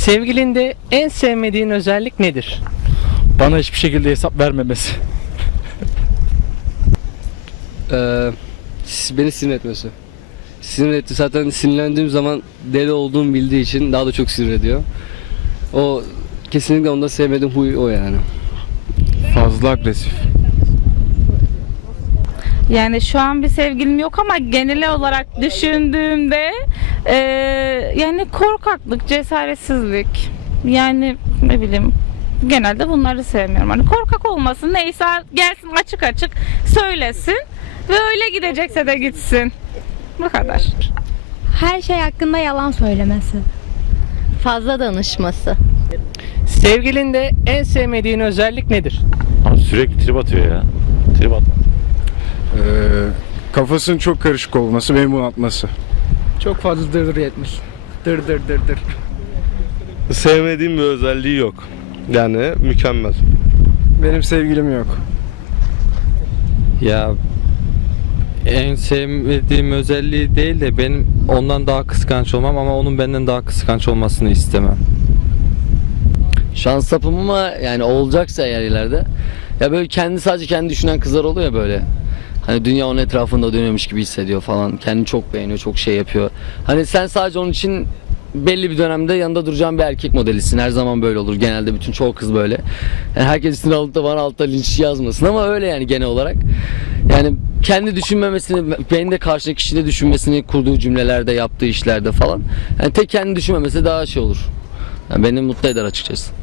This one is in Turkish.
Sevgilinde en sevmediğin özellik nedir? Bana hiçbir şekilde hesap vermemesi. Ee, beni sinir etmesi. Sinir etti. Zaten sinirlendiğim zaman deli olduğumu bildiği için daha da çok sinir ediyor. O kesinlikle onda sevmediğim huy o yani. Fazla agresif. Yani şu an bir sevgilim yok ama genel olarak düşündüğümde eee, yani korkaklık, cesaretsizlik yani ne bileyim genelde bunları sevmiyorum. Hani korkak olmasın neyse gelsin açık açık söylesin ve öyle gidecekse de gitsin. Bu kadar. Her şey hakkında yalan söylemesi. Fazla danışması. Sevgilinde en sevmediğin özellik nedir? Abi sürekli trip atıyor ya. Trip atma. Ee, kafasının çok karışık olması, beni bunaltması. Çok fazla dırdır yetmiş. Dır dır dır dır. Sevmediğim bir özelliği yok. Yani mükemmel. Benim sevgilim yok. Ya en sevmediğim özelliği değil de benim ondan daha kıskanç olmam ama onun benden daha kıskanç olmasını istemem. Şans sapım ama yani olacaksa eğer ileride. Ya böyle kendi sadece kendi düşünen kızlar oluyor ya böyle. Hani dünya onun etrafında dönüyormuş gibi hissediyor falan. Kendini çok beğeniyor, çok şey yapıyor. Hani sen sadece onun için belli bir dönemde yanında duracağın bir erkek modelisin. Her zaman böyle olur. Genelde bütün çoğu kız böyle. Yani herkes üstüne alıp da bana altta linç yazmasın ama öyle yani genel olarak. Yani kendi düşünmemesini, benim de karşındaki kişi de düşünmesini kurduğu cümlelerde, yaptığı işlerde falan. Yani tek kendi düşünmemesi daha şey olur. Yani beni mutlu eder açıkçası.